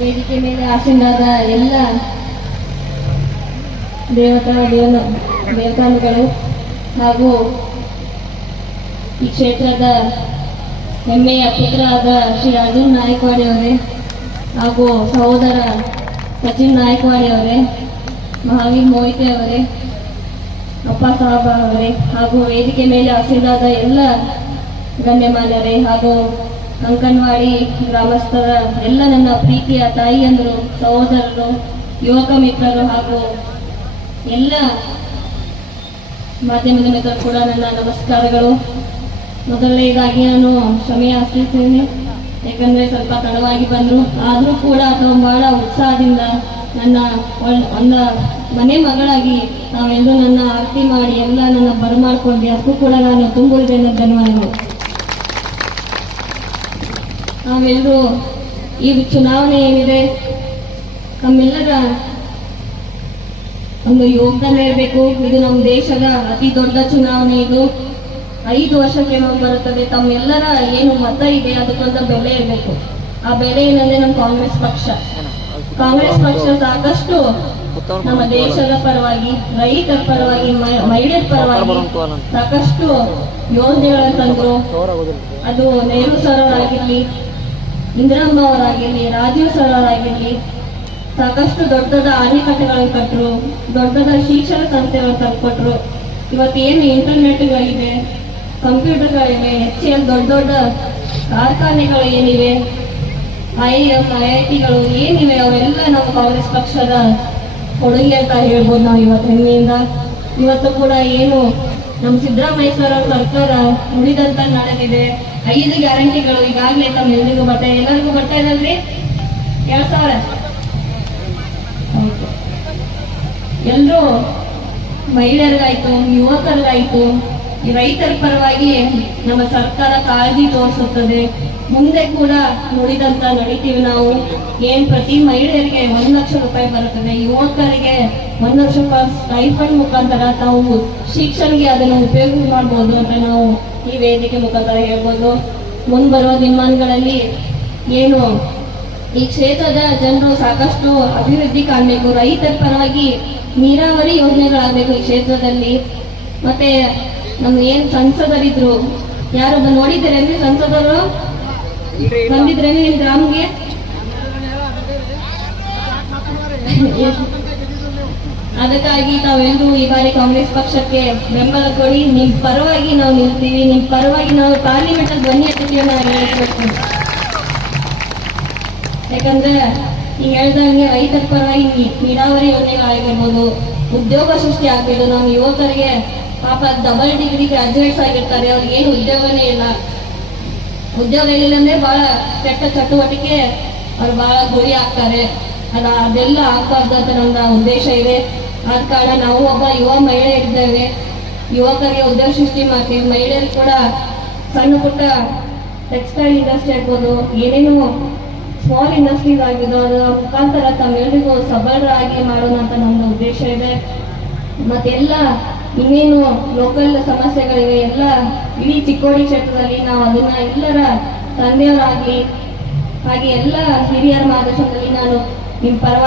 ವೇದಿಕೆ ಮೇಲೆ ಆಸೀನಾದ ಎಲ್ಲ ದೇವತಾ, ದೇವನ ದೇವತಾನುಗಳು ಹಾಗೂ ಈ ಕ್ಷೇತ್ರದ ಹೆಮ್ಮೆಯ ಪುತ್ರ ಆದ ಶ್ರೀ ಅರ್ಜುನ್ ನಾಯಕವಾಡಿ ಅವರೇ ಹಾಗೂ ಸಹೋದರ ಸಚಿನ್ ನಾಯಕವಾಡಿ ಅವರೇ, ಮಹಾವೀರ್ ಮೋಹಿತೆ ಅವರೇ, ಅಪ್ಪ ಸಾಹಬ ಅವರೇ ಹಾಗೂ ವೇದಿಕೆ ಮೇಲೆ ಆಸೀನರಾದ ಎಲ್ಲ ಗಣ್ಯಮಾನ್ಯರೇ ಹಾಗೂ ಅಂಕನ್ವಾಡಿ ಗ್ರಾಮಸ್ಥರ ಎಲ್ಲ ನನ್ನ ಪ್ರೀತಿಯ ತಾಯಿಯಂದರು, ಸಹೋದರರು, ಯುವಕ ಮಿತ್ರರು ಹಾಗೂ ಎಲ್ಲ ಮಾಧ್ಯಮದ ಮಿತ್ರರು ಕೂಡ ನನ್ನ ನಮಸ್ಕಾರಗಳು. ಮೊದಲನೇದಾಗಿ ನಾನು ಕ್ಷಮೆ ಆಶ್ರಯಿಸ್ತೇನೆ ಯಾಕಂದರೆ ಸ್ವಲ್ಪ ತಡವಾಗಿ ಬಂದರು. ಆದರೂ ಕೂಡ ತಾವು ಬಹಳ ಉತ್ಸಾಹದಿಂದ ನನ್ನ ಒಂದು ಮನೆ ಮಗಳಾಗಿ ನಾವೆಲ್ಲರೂ ನನ್ನ ಆರತಿ ಮಾಡಿ ಎಲ್ಲ ನನ್ನ ಬರಮಾಡ್ಕೊಂಡು ಅದಕ್ಕೂ ಕೂಡ ನಾನು ತುಂಬುವುದೇನೆ ಧನ್ಯವಾದಗಳು. ನಾವೆಲ್ಲರೂ ಈ ಚುನಾವಣೆ ಏನಿದೆ, ನಮ್ಮೆಲ್ಲರ ಒಂದು ಯೋಗದಾನ ಇರಬೇಕು. ಇದು ನಮ್ಮ ದೇಶದ ಅತಿ ದೊಡ್ಡ ಚುನಾವಣೆ ಇದು. ಐದು ವರ್ಷಕ್ಕೆ ಬರುತ್ತದೆ. ತಮ್ಮೆಲ್ಲರ ಏನು ಮತ ಇದೆ ಅದಕ್ಕೊಂದು ಬೆಲೆ ಇರಬೇಕು. ಆ ಬೆಲೆ ಏನಂದ್ರೆ ನಮ್ಮ ಕಾಂಗ್ರೆಸ್ ಪಕ್ಷ. ಕಾಂಗ್ರೆಸ್ ಪಕ್ಷ ಸಾಕಷ್ಟು ನಮ್ಮ ದೇಶದ ಪರವಾಗಿ, ರೈತರ ಪರವಾಗಿ ಮಹಿಳೆಯರ ಪರವಾಗಿ ಸಾಕಷ್ಟು ಯೋಜನೆಗಳನ್ನು ತಂದ್ರು. ಅದು ನೆಹರು ಸರ್ ಅವರಾಗಿರ್ಲಿ ಇಂದಿರಮ್ಮ ಅವರಾಗಿರ್ಲಿ ರಾಜೀವ್ ಸರ್ ಅವರಾಗಿರ್ಲಿ ಸಾಕಷ್ಟು ದೊಡ್ಡ ದೊಡ್ಡ ಅಣೆಕಟ್ಟೆಗಳನ್ನು ಕಟ್ಟರು ದೊಡ್ಡ ದೊಡ್ಡ ಶಿಕ್ಷಣ ಸಂಸ್ಥೆಗಳನ್ನು ತಂದುಕೊಟ್ರು. ಇವತ್ತೇನು ಇಂಟರ್ನೆಟ್ಗಳಿವೆ, ಕಂಪ್ಯೂಟರ್ಗಳಿವೆ ಎಲ್ ದೊಡ್ಡ ದೊಡ್ಡ ಕಾರ್ಖಾನೆಗಳು ಏನಿವೆ ಐ ಎಂ, ಐ ಐ ಟಿಗಳು ಏನಿವೆ, ಅವೆಲ್ಲ ನಮ್ಮ ಕಾಂಗ್ರೆಸ್ ಪಕ್ಷದ ಕೊಡುಗೆ ಅಂತ ಹೇಳ್ಬೋದು ನಾವು ಇವತ್ತು ಹೆಮ್ಮೆಯಿಂದ. ಇವತ್ತು ಕೂಡ ಏನು ನಮ್ಮ ಸಿದ್ದರಾಮಯ್ಯ ಸರ್ಕಾರ ಉಳಿದಂತ ನಡೆದಿದೆ. ಐದು ಗ್ಯಾರಂಟಿಗಳು ಈಗಾಗಲೇ ತಮ್ಮೆಲ್ಲರಿಗೂ ಬರ್ತಾ ಎಲ್ಲರಿಗೂ ಬರ್ತಾ ಇದ್ರಿ ಎರಡ್ ಸಾವಿರ? ಎಲ್ಲರೂ ಮಹಿಳೆಯರಿಗಾಯ್ತು, ಯುವಕರಿಗಾಯ್ತು ರೈತರ ಪರವಾಗಿ ನಮ್ಮ ಸರ್ಕಾರ ಕಾಳಜಿ ತೋರಿಸುತ್ತದೆ. ಮುಂದೆ ಕೂಡ ನುಡಿದಂತ ನಡಿತೀವಿ ನಾವು. ಏನ್ ಪ್ರತಿ ಮಹಿಳೆಯರಿಗೆ ಒಂದ್ ಲಕ್ಷ ರೂಪಾಯಿ ಬರುತ್ತದೆ. ಯುವಕರಿಗೆ ಒಂದ್ ಲಕ್ಷ ರೂಪಾಯಿ ಸ್ಟೈಫಂಡ್ ಮುಖಾಂತರ ತಾವು ಶಿಕ್ಷಣಗೆ ಅದನ್ನು ಉಪಯೋಗ ಮಾಡ್ಬೋದು ಅಂತ ನಾವು ಈ ವೇದಿಕೆ ಮುಖಾಂತರ ಹೇಳ್ಬೋದು. ಮುಂಬರುವ ದಿನಮಾನಗಳಲ್ಲಿ ಏನು ಈ ಕ್ಷೇತ್ರದ ಜನರು ಸಾಕಷ್ಟು ಅಭಿವೃದ್ಧಿ ಕಾಣಬೇಕು. ರೈತರ ಪರವಾಗಿ ನೀರಾವರಿ ಯೋಜನೆಗಳಾಗಬೇಕು ಈ ಕ್ಷೇತ್ರದಲ್ಲಿ. ಮತ್ತೆ ನಮ್ಮ ಏನು ಸಂಸದರಿದ್ರು ಯಾರೊಬ್ಬ ನೋಡಿದ್ದಾರೆ ಅಂದ್ರೆ ಸಂಸದರು? ಬಂದಿದ್ರೇನು ನಿಮ್ ಅದಕ್ಕಾಗಿ ತಾವೆಲ್ಲರೂ ಈ ಬಾರಿ ಕಾಂಗ್ರೆಸ್ ಪಕ್ಷಕ್ಕೆ ಬೆಂಬಲ ಕೊಡಿ. ನಿಮ್ ಪರವಾಗಿ ನಾವು ನಿಲ್ತೀವಿ. ನಿಮ್ ಪರವಾಗಿ ನಾವು ಪಾರ್ಲಿಮೆಂಟ್ ಅಲ್ಲಿ ಬನ್ನಿ ಹೇಳ್ಬೇಕು ಯಾಕಂದ್ರೆ ಈಗ ಹೇಳ್ದಂಗೆ ರೈತರ ಪರವಾಗಿ ನೀರಾವರಿ ನೀರಾವರಿ ಆಗಿರ್ಬೋದು, ಉದ್ಯೋಗ ಸೃಷ್ಟಿ ಆಗ್ಬೋದು ನಮ್ಮ ಯುವಕರಿಗೆ ಪಾಪ ಡಬಲ್ ಡಿಗ್ರಿ ಗ್ರಾಜುಯೇಟ್ಸ್ ಆಗಿರ್ತಾರೆ. ಅವ್ರಿಗೆ ಏನು ಉದ್ಯೋಗನೇ ಇಲ್ಲ. ಉದ್ಯೋಗ ಇಲ್ಲ ಅಂದ್ರೆ ಬಹಳ ಕೆಟ್ಟ ಚಟುವಟಿಕೆ, ಅವ್ರು ಬಹಳ ಗುರಿ ಆಗ್ತಾರೆ. ಅದ ಅದೆಲ್ಲ ಆಗ್ಬಾರ್ದು ಅಂತ ನನ್ನ ಉದ್ದೇಶ ಇದೆ. ಆದ ಕಾರಣ ನಾವು ಒಬ್ಬ ಯುವ ಮಹಿಳೆ ಇದ್ದೇವೆ. ಯುವಕರಿಗೆ ಉದ್ಯೋಗ ಸೃಷ್ಟಿ ಮಾಡ್ತೀವಿ. ಮಹಿಳೆಯರು ಕೂಡ ಸಣ್ಣ ಪುಟ್ಟ ಟೆಕ್ಸ್ಟೈಲ್ ಇಂಡಸ್ಟ್ರಿ ಆಗ್ಬೋದು, ಏನೇನು ಸ್ಮಾಲ್ ಇಂಡಸ್ಟ್ರೀಸ್ ಆಗಿದ್ದು, ಅದರ ಮುಖಾಂತರ ತಮ್ಮೆಲ್ಲರಿಗೂ ಸಬಲರಾಗಿ ಮಾಡೋಣ ಅಂತ ನಮ್ಮ ಉದ್ದೇಶ ಇದೆ. ಮತ್ತೆಲ್ಲ ಇನ್ನೇನು ಲೋಕಲ್ ಸಮಸ್ಯೆಗಳಿವೆ, ಎಲ್ಲ ಇಡೀ ಚಿಕ್ಕೋಡಿ ಕ್ಷೇತ್ರದಲ್ಲಿ ನಾವು ಅದನ್ನ ಎಲ್ಲರ ತಂದೆಯವರಾಗಿ ಹಾಗೆ ಎಲ್ಲ ಹಿರಿಯರ ಮಾರ್ಗದರ್ಶನದಲ್ಲಿ ನಾನು ನಿಮ್ಮ ಪರವಾಗಿ